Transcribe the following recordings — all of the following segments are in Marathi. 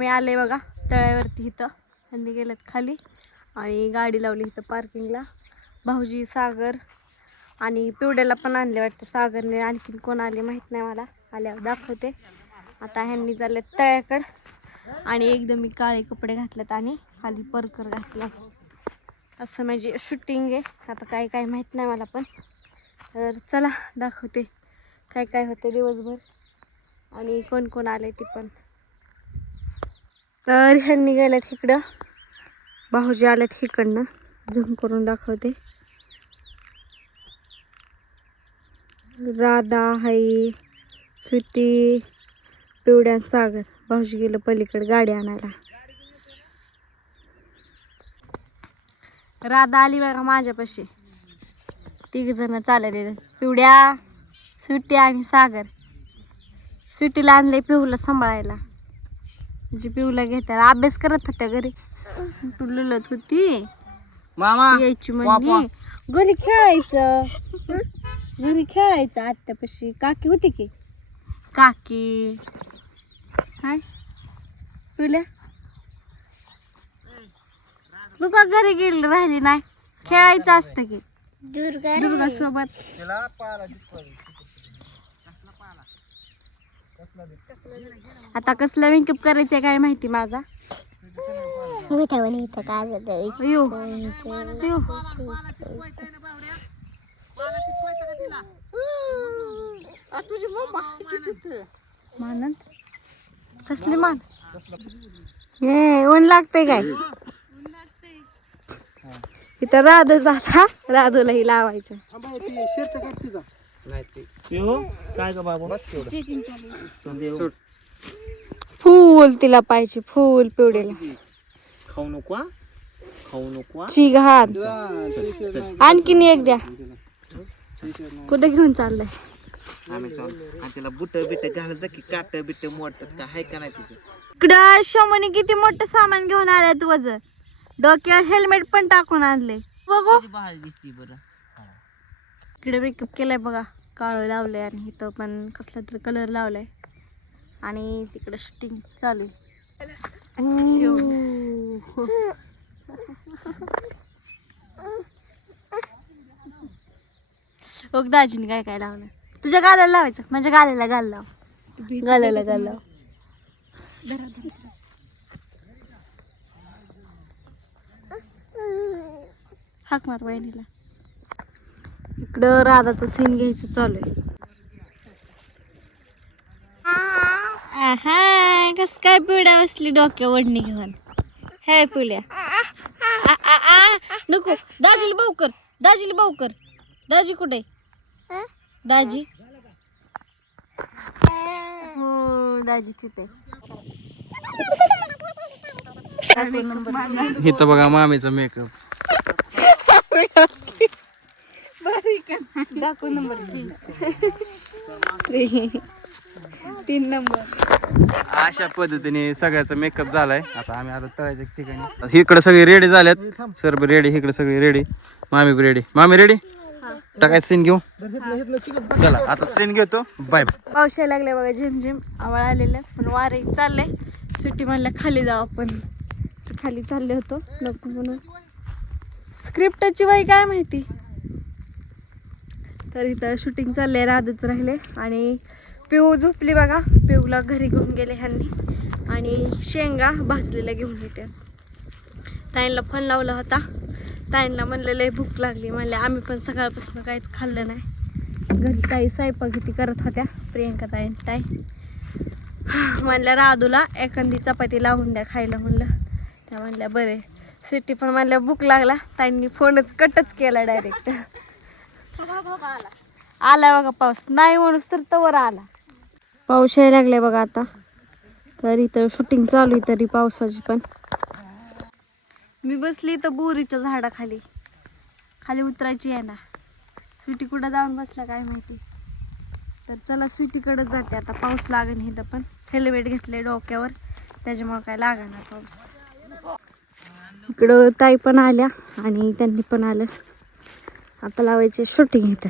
मी आले बघा तळ्यावरती इथं. त्यांनी गेलेत खाली. आणि गाडी लावली इथं पार्किंगला भाऊजी सागर आणि पिवड्याला पण आणले वाटतं. सागरने आणखीन कोण आले माहीत नाही मला. आल्यावर दाखवते. आता ह्यांनी चालले तळ्याकडं. आणि एकदम मी काळे कपडे घातलेत आणि खाली परकर घातला. असं म्हणजे माझी शूटिंग आहे. आता काय काय माहीत नाही मला पण. तर चला दाखवते. काय काय होतं दिवसभर. आणि कोण कोण आले ते पण. तर ह्यांनी गेल्यात इकडं. भाऊजी आल्यात इकडनं. झूम करून दाखवते. राधा हाई स्वीटी पिवड्या सागर. भाऊजी गेलं पलीकडे गाडी आणायला. राधा आली बघा माझ्यापाशी. तिघ जण येतात पिवड्या स्वीटी आणि सागर. स्वीटीला आणले पिहूला सांभाळायला. म्हणजे पिहूला घेताना अभ्यास करत होत्या घरी. तू लुलत होती. मामा यायची म्हणजे घरी खेळायचं? घरी खेळायचं आत्यापाशी काकी होती की? काकी. हाय. तुला तू का घरी गेली राहिली नाही. खेळायचं असतं की. दुर्गा दुर्गा सोबत आता कसला मेकअप करायचं काय माहिती माझा यो. यो. मानन कसली मान हे ऊन लागतंय काय इथं राधू जाता राधूलाही लावायचं शर्ट काढते जा नाही ते. पिऊ काय ग बाबू? सोड. फूल तिला पाहिजे फूल पिवडेला खाऊ नको हा? खाऊ नको हा? ची घाण चल, चल. आणखीन एक द्या. कुठे घेऊन चाललंय? आम्ही चालू आणि तिला बुट बिट घालत जा की काट बिट मोडतात का हाय का नाही तिचं? इकडं शमनी किती मोठं सामान घेऊन आलाय तू वज डोक्यावर हेल्मेट पण टाकून आणले बघू बाहेर दिसती बरं. इकडे मेकअप केलाय बघा. काळं लावलंय आणि इथं पण कसला तरी कलर लावलाय. आणि तिकडे शूटिंग चालू आहे. बघ दाजीने काय काय लावलं तुझ्या गालाला लावायचं. माझ्या गाल्याला गाल लाव. गाल्याला गाल लाव. हाक मार बहिणीला. इकडं राधाचं सीन घ्यायचं चालू आहे. आहा, कस काय पिवड्या बसली डोक्या ओढणी घेऊन? हे आ, आ, नको दाजीला भाऊ कर दाजीला भाऊ कर. दाजी कुठे दाजी? हो दाजी तिथे. इथं बघा मामीचा मेकअप दाखव नंबर तीन तीन नंबर. अशा पद्धतीने सगळ्याचा मेकअप झालाय. आता आम्ही आलो तळायच्या ठिकाणी. इकडे सगळे रेडी झाल्यात. सर बी रेडी इकडे सगळे रेडी मामी बी रेडी मामी रेडी टाकायचं सीन घेऊ? चला आता सीन घेतो. बाय यायला लागलाय बघा झिम झिम. आवाळ आलेलं पण वारे चाललंय. सुट्टी म्हणल्या खाली जाऊ आपण. तर खाली चालले होतो नको म्हणून. स्क्रिप्टची वय काय माहिती? तर इथं शूटिंग चाललंय राधच राहिले आणि पिऊ झोपली बघा. पिऊला घरी घेऊन गेले ह्यांनी. आणि शेंगा भाजलेल्या घेऊन येते ताईंना फोन लावला होता. ताईंना म्हणलं लय भूक लागली. म्हणले आम्ही पण सकाळपासून काहीच खाल्लं नाही. घरी ताई स्वयंपाक किती करत होत्या. प्रियंका ताई ताई. म्हणल्या राधूला एखादी चपाती लावून द्या खायला म्हणलं. त्या म्हणल्या बरे सिटी पण म्हणल्या भूक लागला. ताईंनी फोनच कटच केला डायरेक्ट आला बघा पाऊस. नाही माणूस तर तवर आला. पाऊस यायला लागलाय बघा आता. तरी तर शूटिंग चालू आहे तरी पावसाची पण. मी बसली तर बोरीच्या झाडाखाली. खाली उतरायची आहे ना. स्वीटी कुठं जाऊन बसला काय माहिती. तर चला स्वीटीकडे जाते. आता पाऊस लागेल इथं पण. हेल्मेट घेतले डोक्यावर. त्याच्यामुळे काय लागणार पाऊस. इकडं ताई पण आल्या आणि त्यांनी पण आलं. आता लावायचे शूटिंग इथं.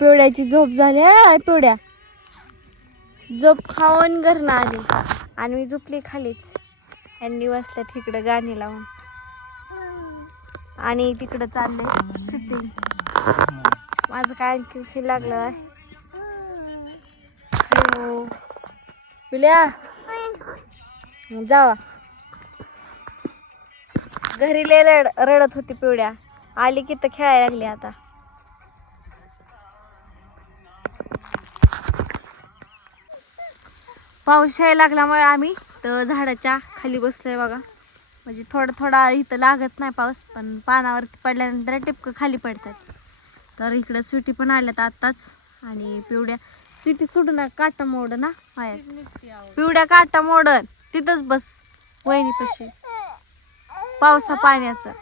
पिवड्याची झोप झाली. पिवड्या झोप खाऊन घरनं आली. आणि मी झोपली खालीच. यांनी बसल्या तिकडं गाणी लावून. आणि तिकडं चाललंय शूटिंग माझं काय आणखी लागलं आहे? हो. पिल्या? जावा. घरी लय रड रडत होती पिवड्या. आली की तर खेळायला लागली आता. पाऊस यायला लागल्यामुळे आम्ही तर झाडाच्या खाली बसलोय बघा. म्हणजे थोडा थोडा इथं लागत नाही पाऊस पण पानावरती पडल्यानंतर टिपकं खाली पडतात. तर इकडं सुटी पण आल्यात आत्ताच. आणि पिवड्या स्वीटी सोडू ना काटा मोड ना पिवड्या काटा मोडन तिथंच बस वहिनीपाशी पावसा पाण्याचा.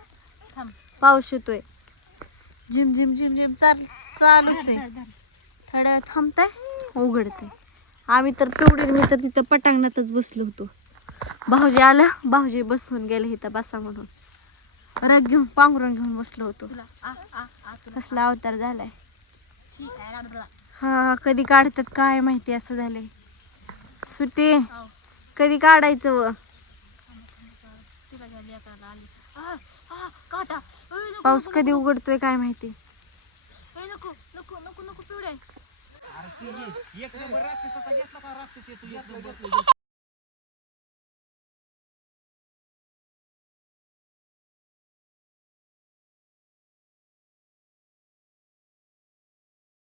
पाऊस येतोय. झिम झिम झिम झिम चाल चालूच आहे. थोड्या थांबताय? उघडते. आम्ही तर पिवडी मी तर तिथं पटांगणातच बसलो होतो. भाऊजी आलं भाऊजी बसवून गेले इथं बसा म्हणून. रग घेऊन पांघरून घेऊन बसलो होतो. कसला अवतार झालाय. हा कधी काढतात काय माहिती असं झाले सुट्टी कधी काढायचं व? पाऊस कधी उघडतोय काय माहिती? नको नको नको नको पिवडे एक नंबर राक्षसाचा घेतला का राक्षस येतो?